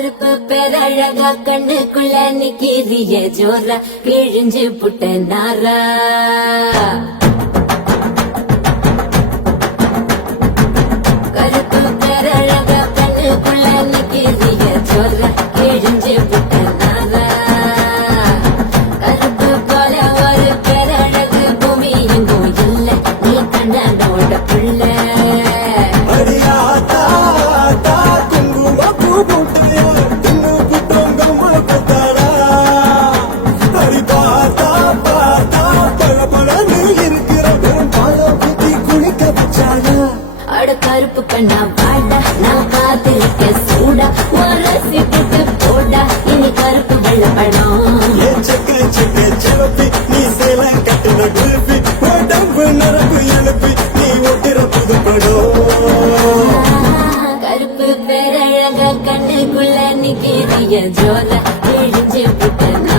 கருப்பு பேரழகா கண்ணுக்குள்ள நிக்கிறிய ஜோரா கிழிஞ்சு புட்ட நாரா கருப்பு பேரழகா கண்ணுக்குள்ள நிக்கிறிய ஜோரா கிழிஞ்சு புட்ட நாரா கருப்பு போல ஒரு பேரழகு பூமி எங்கும் இல்ல நீ கண்ணனோட புள்ள கருப்பு கண்ணா வாடா நான் காத்திருக்க சூடா ஒரு சிட்டு போடா இனி கருப்பு வெள்ளப்படம் நீ சேல கட்டுன குல்பி உடம்பு நரம்பு எழுப்பி நீ ஒட்டுற புதுப்படும் கருப்பு பேரழக கண்ணுக்குள்ள நிக்கிறிய ஜோல கிழிஞ்சு புட்ட